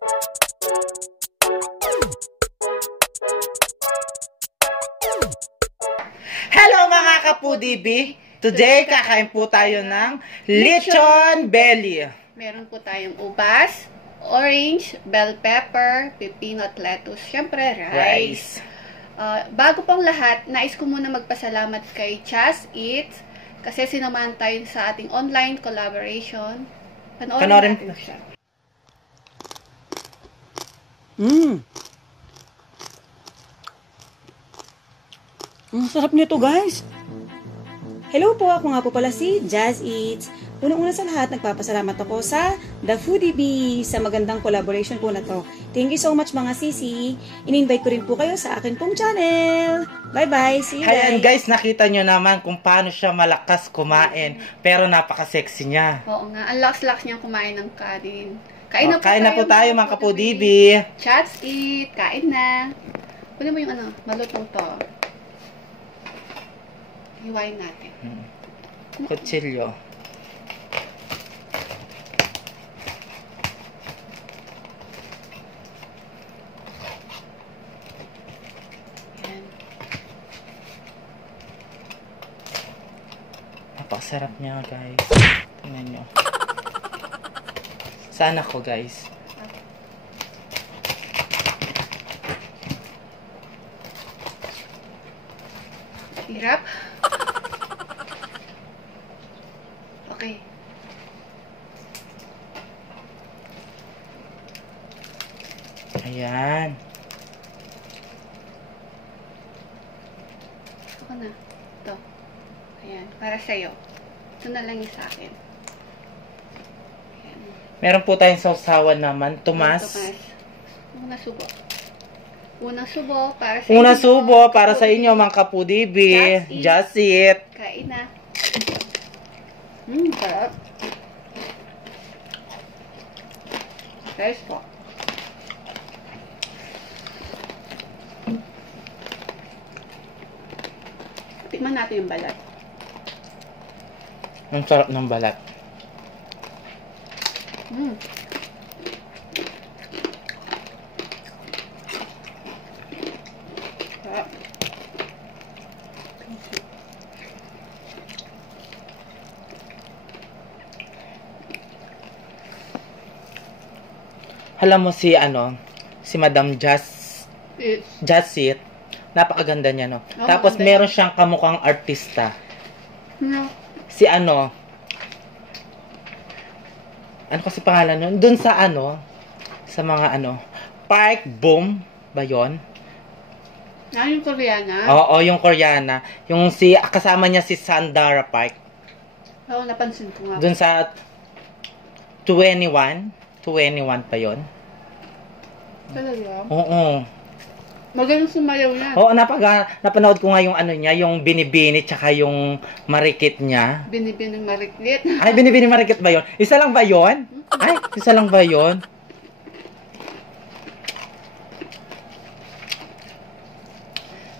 Hello mga kapudibi! Today, kakain po tayo ng lechon belly. Meron po tayong ubas, orange, bell pepper, pepino at lettuce, syempre rice. Bago pang lahat, nais ko muna magpasalamat kay Just Eat kasi sinamahan tayo sa ating online collaboration. Panoorin natin siya. Sarap nito, guys. Hello po, ako nga po pala si Just Eats. Unang-una sa lahat, nagpapasalamat ako sa The Foodie Bee sa magandang collaboration po na to. Thank you so much mga sisi. In-invite ko rin po kayo sa akin pong channel. Bye-bye. See you Ayan guys. guys, nakita nyo naman kung paano siya malakas kumain. Pero napaka-sexy niya. Oo nga, ang lakas-lakas niyang kumain ng kanin. Kain na po tayo mga kapudibi. Just Eat, kain na. Kunin mo yung malutong to. Hiwain natin. Kutsilyo. Yan. Napakasarap niya guys. Tingnan nyo. Saan ako guys? Hirap. Okay. Ayan. Ako na. Ito. Ayan. Para sa'yo. Ito na lang yung sa akin. Ayan. Meron po tayong sausawan naman. Tomas. Unang subo. Unang subo para sa Unang inyo. subo para sa inyo mga kapudibi. Just Eat. Kain na. Sarap. Guys po. Tikman natin yung balat. Ang sarap ng balat. Sarap. Alam mo si Madam Just Eat. Napakaganda niya, no? Oh, Tapos maganda. meron siyang kamukhang artista. No. Si ano kasi pangalan nun? Doon sa sa mga Park Boom ba yun? Yung Koreana? Oo, yung Koreana. Yung kasama niya si Sandara Park. Oo, napansin ko nga. Doon sa 21 pa yon. Talaga? Oo. Magaling sumayaw yan. Oo, napanood ko nga yung niya, yung binibini tsaka yung marikit niya. Binibining mariklit. Ay, binibini marikit ba yon? Isa lang ba yon? Ay, isa lang ba yon?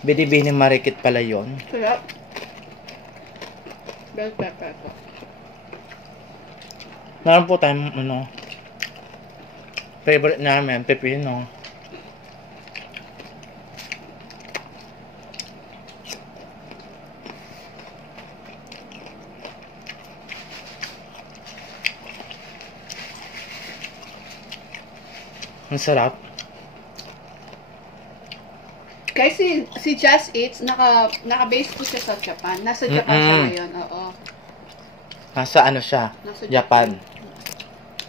Binibini marikit pala yon. Sarap. Bell pepper po. Meron po tayong favorite namin, pepino. Ang sarap. Kasi si Just Eats, naka-base po siya sa Japan. Nasa Japan siya ngayon, oo. Nasa siya? Nasa Japan.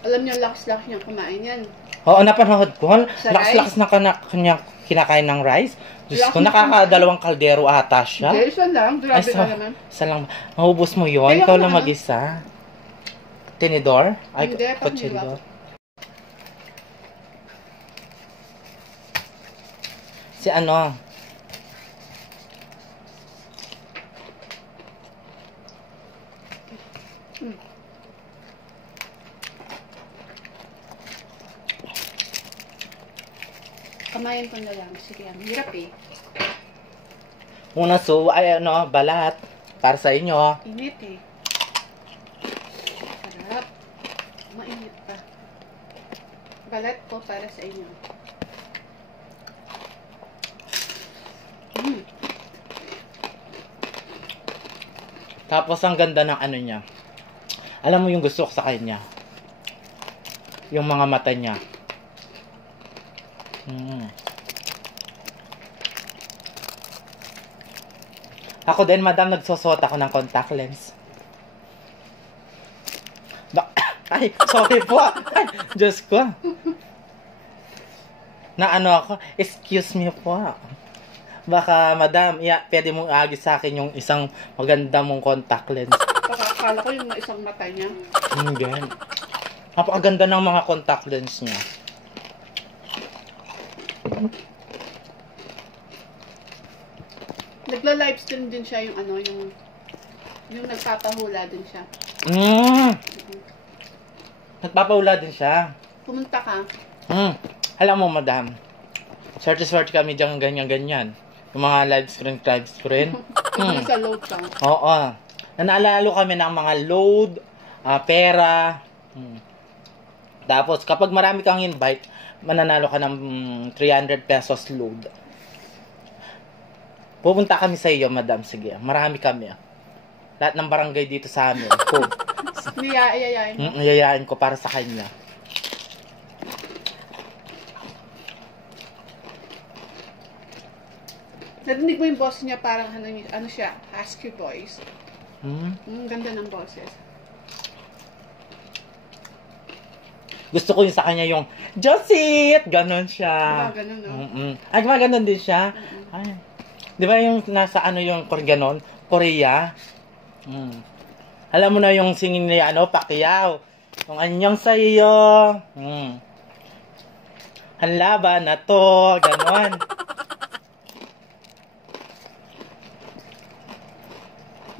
Alam niyo, lakas-lakas niyang kumain yan. Oo, napanood ko. Sa Lakas-lakas na kanya kinakain ng rice. Diyos ko, nakakadalawang kaldero ata siya. Hindi, isa lang. Grabe Ay, na naman. isa lang. Mahubos mo yun. Kaya Ikaw ko lang na, mag-isa. Tinidor? Ay, Hindi, kutsilyo. Si Kamayan ko na lang. Sige, ang hirap eh. Una ay balat. Para sa inyo. Init eh. Sarap. Mainit pa. Balat ko para sa inyo. Tapos ang ganda ng ano niya. Alam mo yung gusto ko sa kanya? Yung mga mata niya. Ako din, madam, nagsusot ako ng contact lens. Ay, sorry po. Ay, Diyos ko. Na ano ako, excuse me po. Baka, madam, pwede mong agi sa akin yung isang maganda mong contact lens. Akala ko yung isang mata niya. Hindi. Napakaganda ng mga contact lens niya. Nagla-livestream din siya yung ano, yung nagpapahula din siya. Nagpapahula din siya. Pumunta ka. Alam mo, madam, search kami dyan ganyan-ganyan. Yung mga live screen. Sa load ka. Oo. Nanalalo kami ng mga load, pera. Tapos, kapag marami kang invite, mananalo ka ng 300 pesos load. Pupunta kami sa iyo, madam. Sige, marami kami. Lahat ng barangay dito sa amin. Niyayayain mo. Yayain ko para sa kanya. Narinig mo yung boss niya, parang ano siya, husky voice. Ganda ng boses. Gusto ko yung sa kanya yung Josit! Ganon siya. Ganon, no? Ay, ganon din siya. Ay. Di ba yung nasa ano yung ganon? Korea? Alam mo na yung singing ni Pacquiao. Yung anyong sa iyo. Ang laban na to. Ganon.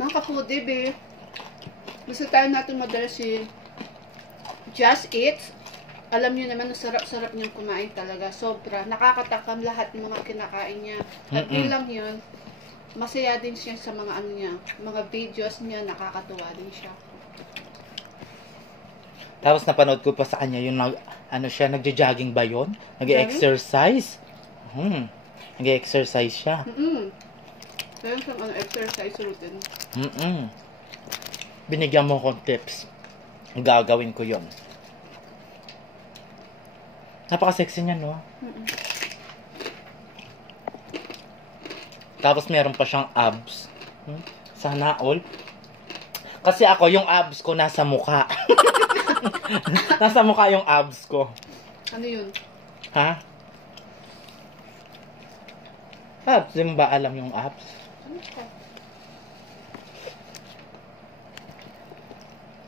Mga ka-foodie, babe. Gusto tayo natin madala si Just Eats. Alam niyo naman, ang sarap-sarap niyang kumain talaga. Sobra. Nakakatakam lahat ng mga kinakain niya. At lang yun, masaya din siya sa mga ano niya. Mga videos niya, nakakatuwa din siya. Tapos napanood ko pa sa kanya yung nagja-jogging ba yun? Nag-exercise. Nag-exercise siya. Meron siyang exercise routine. Binigyan mo akong tips. Gagawin ko yon. Napaka-sexy niya, no? Tapos meron pa siyang abs. Sana all. Kasi ako, yung abs ko nasa mukha. Nasa mukha yung abs ko. Ano yun? Ha? Abs, yung ba alam yung abs? Ano siya?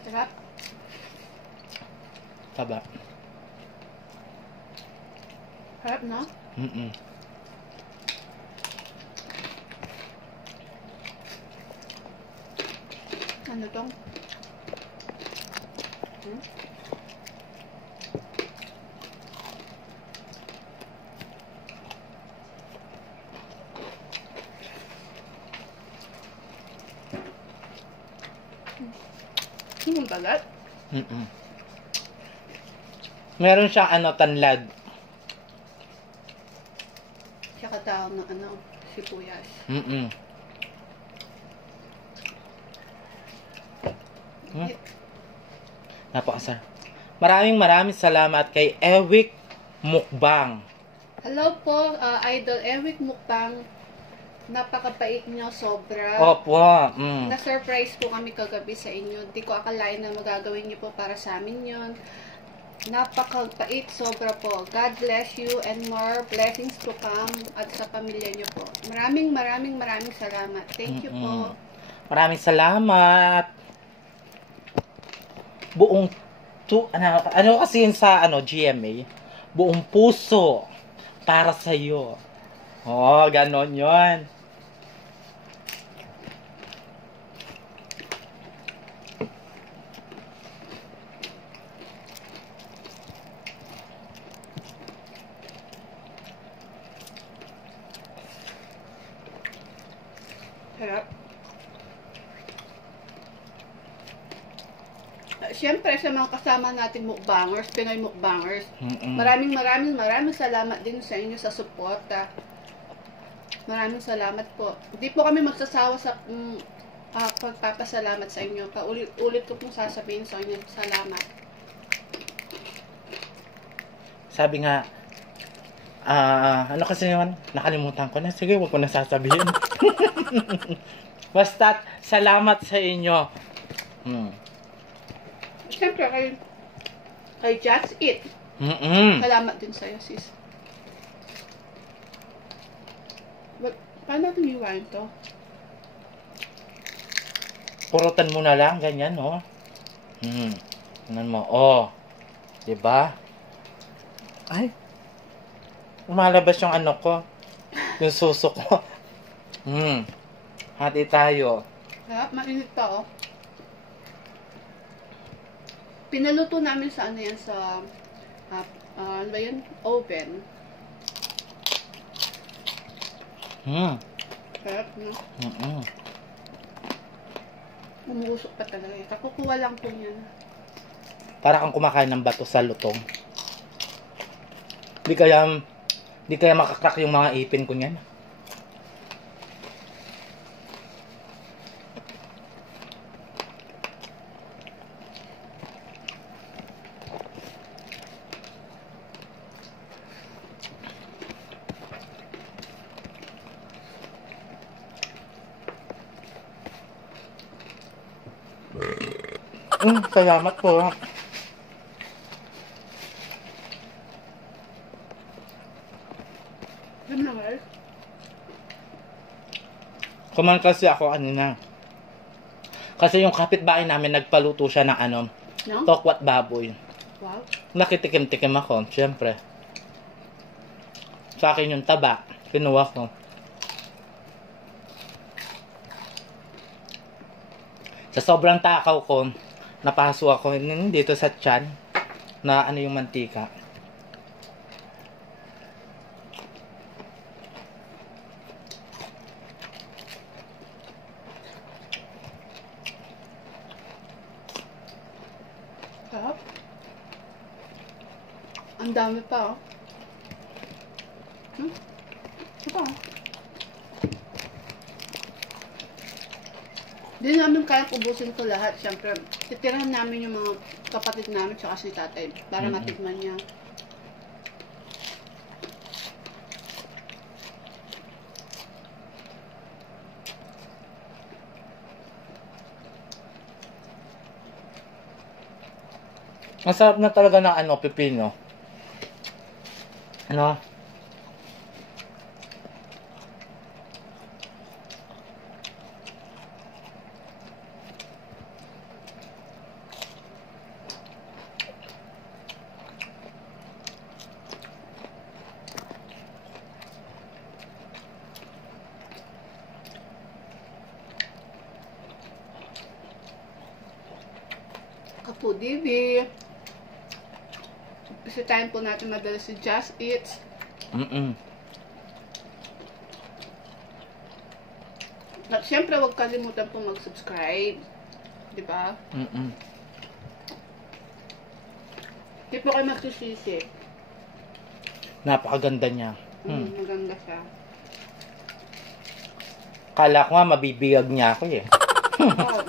Sarap? Taba. Sarap, no? Ano tong? Yung balat? Meron siyang tanlad. Tsaka tawag ng sibuyas. Napakasar. Maraming salamat kay Eric Mukbang. Hello po, Idol Eric Mukbang. Napakabait niyo, sobra. Opo. Na-surprise po kami kagabi sa inyo. Di ko akalain na magagawin niyo po para sa amin yun. Napakabait, sobra po. God bless you and more blessings to come at sa pamilya niyo po. Maraming salamat. Thank you po. Maraming salamat. Buong ano kasi yun sa GMA? Buong puso para sa iyo. Oh, ganon 'yon. Sarap. syempre sa mga kasama nating mukbangers, Pinoy mukbangers, Mm-mm. maraming salamat din sa inyo sa suporta. Maraming salamat po. Hindi po kami magsasawa sa pagpapasalamat sa inyo. Paulit-ulit ko pong sasabihin sa inyo, salamat. Sabi nga, ano kasi yun? Nakalimutan ko na. Sige, huwag ko na sasabihin. Basta, salamat sa inyo. Siyempre, kay Just Eat. Salamat din sa'yo, sis. Paano natin iwain to? Purutan mo na lang, ganyan, oh. Tingnan mo, oh. Diba? Ay. Lumalabas yung ano ko. Yung suso ko. Hati tayo. Sarap, mainit pa, oh. Pinaluto namin sa ano yan, sa ano ba yun? Oven. Sarap, no? Umuusok pa talaga. Kakukuha lang po yan. Para kang kumakain ng bato sa lutong. Di kaya makakrak yung mga ipin ko niyan. Salamat po. Kuman kasi ako kanina. Kasi yung kapitbahay namin nagpaluto siya ng ano, No? tokwat baboy. Wow. Nakitikim-tikim ako, syempre. Sa akin yung taba, kinuha ko. Sa sobrang takaw ko, napaso ako dito sa tiyan na ano yung mantika. Sarap. Ang dami pa, oh. Ito, oh. Hindi namin kaya ubusin ko lahat. Siyempre, titirahan namin yung mga kapatid namin tsaka si tatay para matikman niya. Masarap na talaga ng ano, pipino. Ano? Kapo Divi. Bisitahin po natin madalas si Just Eats. At syempre, huwag kalimutan po mag-subscribe. Diba? Hindi po kayo magsusisi. Napakaganda niya. Maganda siya. Kala ko nga mabibigag niya ako eh. Wow.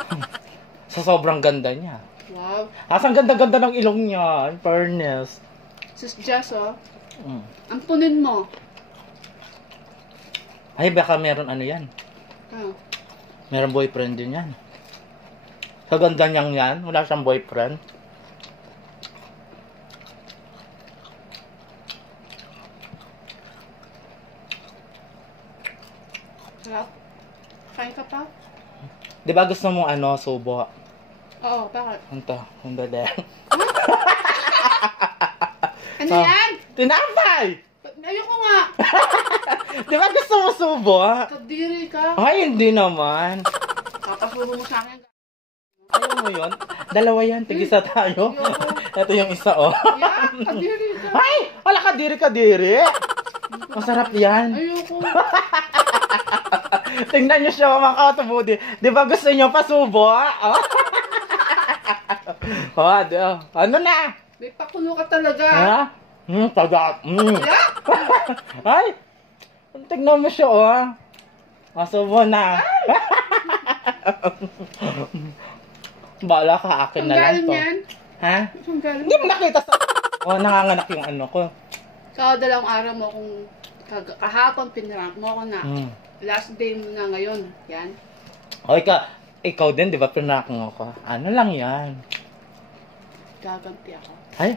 Sa sobrang ganda niya. Wow. Asang ganda-ganda ng ilong niya. In fairness. Sis Jess, oh. Ampunin mo. Ay, baka meron ano yan. Oh. Meron boyfriend din yan. Sa ganda niyang yan. Wala siyang boyfriend. Sarap. Kain ka pa? Di ba gusto mo ano, subo? Oo, bakit? Ito, sandali. Ano yan? Tinapay! Ayoko nga. Di ba gusto mo subo? Kadiri ka. Ay, hindi naman. Papasubo mo sa akin. Ayaw mo yun? Dalawa yan, tig-isa tayo. Ito yung isa, oh. Yan, kadiri ka. Ay! Wala kadiri-kadiri. Masarap yan. Ayoko. Tingnan nyo siya mga katubudi. Di ba gusto nyo pasubo? Oh? Ano na? May pakulo ka talaga. Ha? Taga. Ay! Tignan mo siya, oh. Masubo na. Bala ka, akin na lang Ang galing to. yan. Ha? Ang galing. Hindi mo nakita sa... Oh, nanganganak yung ano ko. Dalawang araw mo kung kahapon pinrank mo ako na. Last day mo na ngayon. Yan. O, ikaw din, di ba, pinak mo ko? Ano lang yan? Gagampi ako. Ay?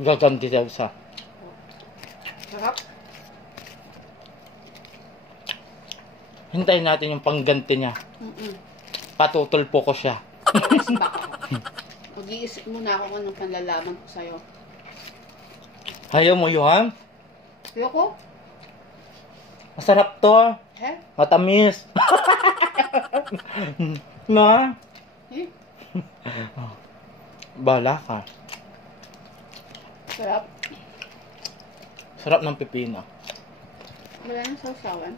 Gaganti daw sa... Sarap. Hintayin natin yung pangganti niya. Patutulpo ko siya. Back ako. Mag-iisip muna ako kung anong panlalaman ko sa'yo. Ayaw mo yun? Ayoko? Masarap to. Eh? Matamis. Na? Eh? Bala ka. Sarap. Sarap ng pipino. Wala nang sausawan.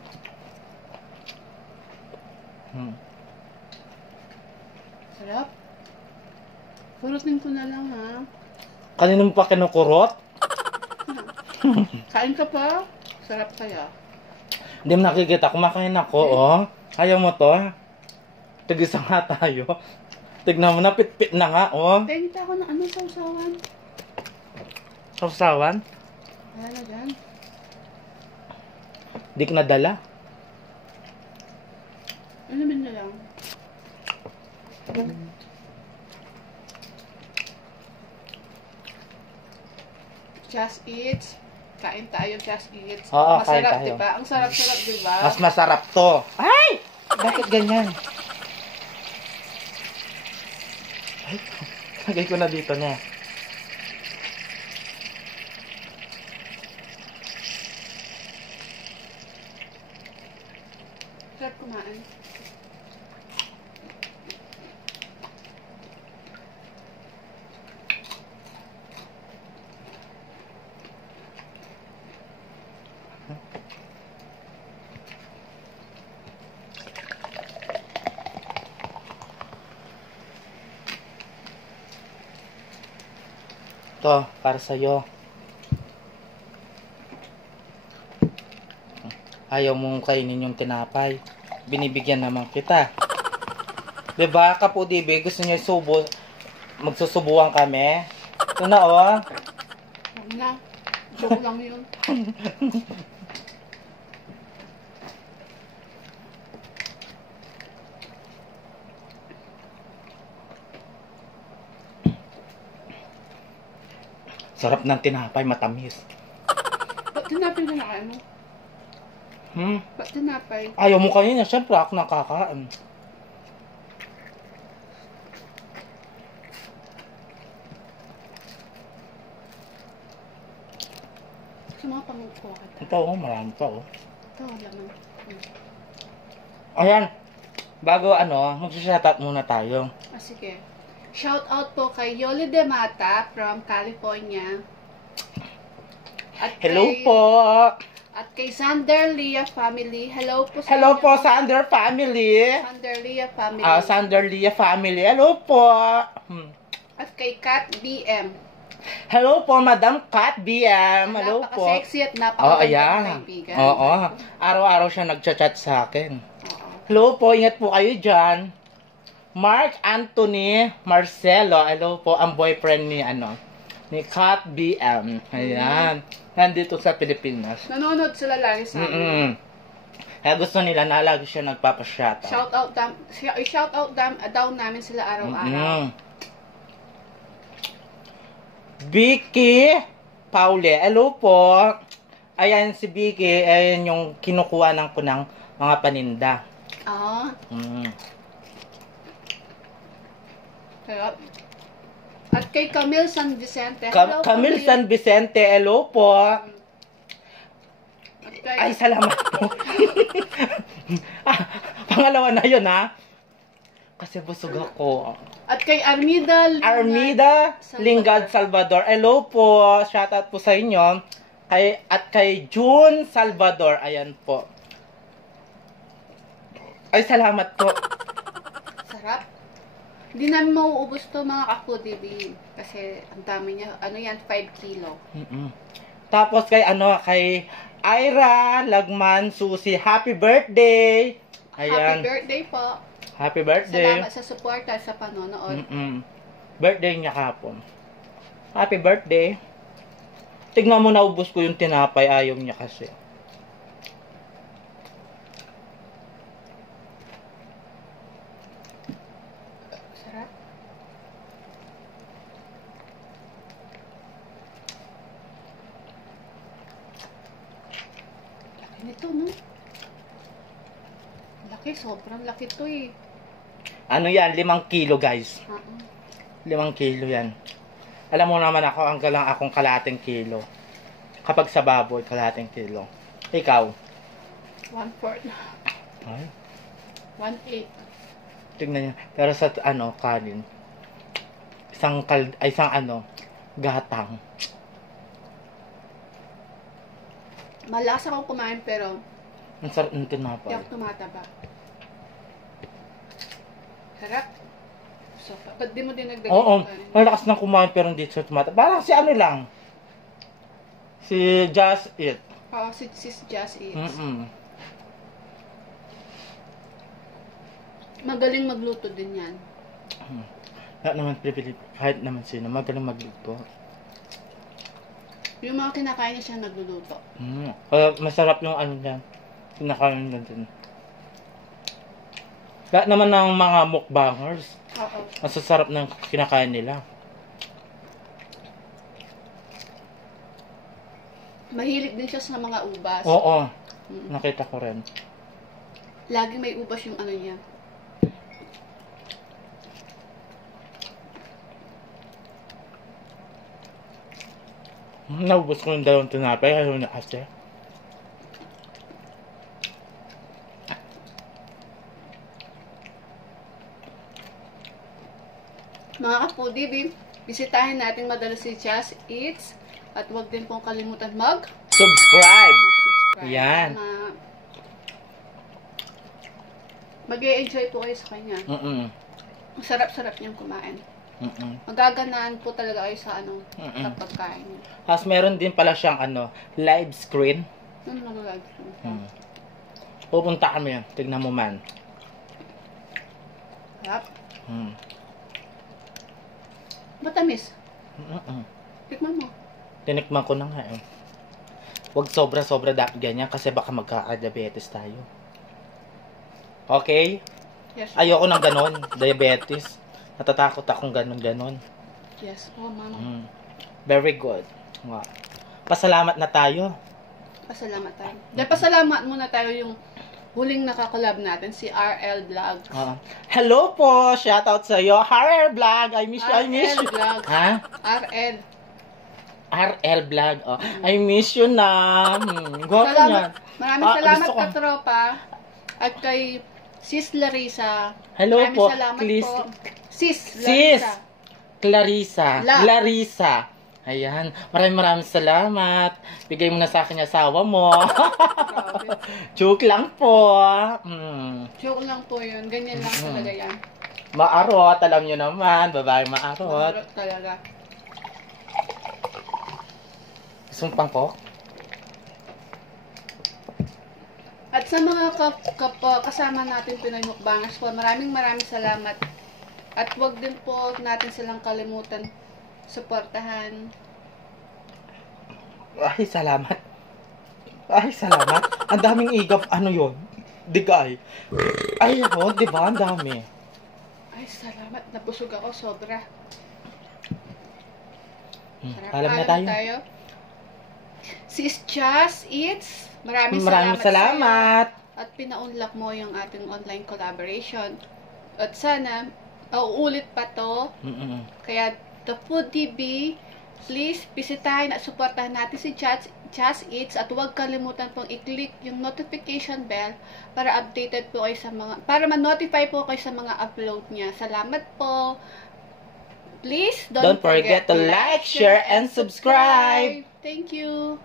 Sarap. Kurutin ko na lang, ha? Kanino mo pa kinukurot? Kain ka pa? Sarap kaya. Hindi mo nakikita. Kumakain ako, oh. Ayaw mo to. Tigisa nga tayo. Tignan mo na, pit-pit na nga, oh. Tingin ako ng ano sausawan. Sausawan? Wala na dyan. Di ko nadala. Ano bin na lang? Just Eats. Kain tayo, Just Eats. Oo, kain Masarap, tayo. diba? Ang sarap-sarap, diba? Mas masarap to. Ay! Bakit ganyan? Ay, lagay ko na dito niya. Sarap kumain. To, para sa'yo. Ayaw mong kainin yung tinapay. Binibigyan naman kita. Diba, Kapudibe, gusto niyo subo, magsusubuan kami? Ito na, oh. Huwag na. Joke lang yun. Sarap ng tinapay, matamis. Ba't tinapay na nakain mo? Ba't tinapay? Ayaw mo kainin, syempre ako nakakain. Sa mga pamangkuha kita. Ito, oh, marami pa, oh. Ito, laman. Ayan, bago mag-shoutout muna tayo. Sige. Shout out po kay Yoli De Mata from California. At Hello kay, po! At kay Sander Lia family. Hello po sa Hello inyo. po, Sander family! Sander Lia family. Sander Lia family, hello po! At kay Kat BM. Hello po, Madam Kat BM. Hello po. Napaka-sexy at Oh, napaka-ganda ayan. kaibigan. Oo. Araw-araw siya nagchat-chat sa akin. Oo. Hello po, ingat po kayo dyan. Mark Anthony Marcelo. Hello po, ang boyfriend ni Kat BM. Ayan. Nandito sa Pilipinas. Nanonood sila lagi sa amin. Kaya gusto nila na lagi siya nagpapashoutout. Shout out daw namin sila araw-araw. Vicky Paule. Hello po. Ayan si Vicky. Ayan yung kinukuha ko ng mga paninda. Ah. Kaya. At kay Camille San Vicente. Hello, Camille San Vicente. Hello po. At kay, Ay, salamat po. Pangalawa na yun, ha? Kasi busog ako. at kay Armida Salvador. Lingad Salvador. Hello po. Shoutout po sa inyo. At kay June Salvador. Ayan po. Ay, salamat po. Sarap. Hindi namin mauubos to mga ka-foodie B. Kasi ang dami niya. Ano yan? 5 kilo. Tapos kay Ira Lagman Susi, happy birthday! Ayan. Happy birthday po. Happy birthday. Salamat sa suporta sa panonood. Birthday niya kapon. Happy birthday. Tignan mo, naubos ko yung tinapay. Ayaw niya kasi. Sarap. Laki nito, no? Laki, sobrang laki to eh. Ano yan? 5 kilo, guys. 5 Uh-uh. kilo yan. Alam mo naman ako, ang galang akong kalahating kilo. Kapag sa baboy, kalahating kilo. Ikaw? 1/4. Ay, 1/8. tignan niyo. Pero sa kanin. Isang gatang. Malakas ako kumain pero Ang sarap ng tinapay. yung tumataba. Sarap. So, ba't di mo dinagdagan Oo, yung kanin? ang lakas ng kumain pero hindi siya tumata. Parang si ano lang. Si Just Eat. Oo, si Sis Just Eats. Magaling magluto din yan. Lahat naman kahit naman sino, magaling magluto. Yung mga kinakain niya siya nagluluto. Kaya masarap yung ano niya. Kinakain niya din. Lahat naman ng mga mukbangers, Oo. masasarap ng kinakain nila. Mahilig din siya sa mga ubas. Oo, nakita ko rin. Laging may ubas yung ano niya. Naubos ko yung 2 tinapay, ayaw na kasi. Mga ka-foodie, bisitahin natin madalas si Just Eats. At huwag din pong kalimutan Subscribe! mag-subscribe. Yan. Mag-e-enjoy po kayo sa kanya. Ang sarap-sarap niyang kumain. Magaganaan po talaga kayo sa sa pagkain niya. Tapos meron din pala siyang live screen. Ano nag-live stream? Pupunta kami, tignan mo man. Sarap. Matamis. Tikman mo. Tinikman ko na nga eh. Huwag sobra-sobra ganyan kasi baka magkaka-diabetes tayo. Okay? Yes. Ayoko ng ganon, diabetes. Natatakot akong ganon. Yes. Oh, mama. Very good. Wow. Pasalamat na tayo. Pasalamat tayo. Dahil pasalamat muna tayo yung huling nakakolab natin, si RL Vlog. Hello po! Shoutout sa iyo. RL Vlog! I miss you. Vlog. Ha? RL Vlog. I miss you na. Gwapo niyan. Maraming salamat gusto ko. katropa. At kay Sis Larissa. Hello maraming po. salamat Please. po. Sis Clarissa. Larissa. Ayan. Maraming salamat. Bigay mo na sa akin yung asawa mo. Joke lang po. Joke lang po yun. Ganyan lang talaga yan. Maarot. Alam nyo naman. Babae maarot. Maharot talaga. Gusto mo pangkok? At sa mga kasama natin Pinoy Mukbangers po, maraming salamat. At wag din po natin silang kalimutan suportahan. Ay, salamat. Ang daming igap. Ano yun? Digay. Ay, di ba? Ang dami. Ay, salamat. Nabusog ako sobra. Sarap. Alam na tayo. Sis Just Eats, maraming salamat. At pinaunlak mo yung ating online collaboration. At sana, uulit pa to. Kaya, The Foodie B, please, bisitahin at supportahan natin si Just Eats at huwag kalimutan pong i-click yung notification bell para updated po kayo sa para ma-notify po kayo sa mga upload niya. Salamat po. Please, don't forget to like, share, and subscribe. Thank you.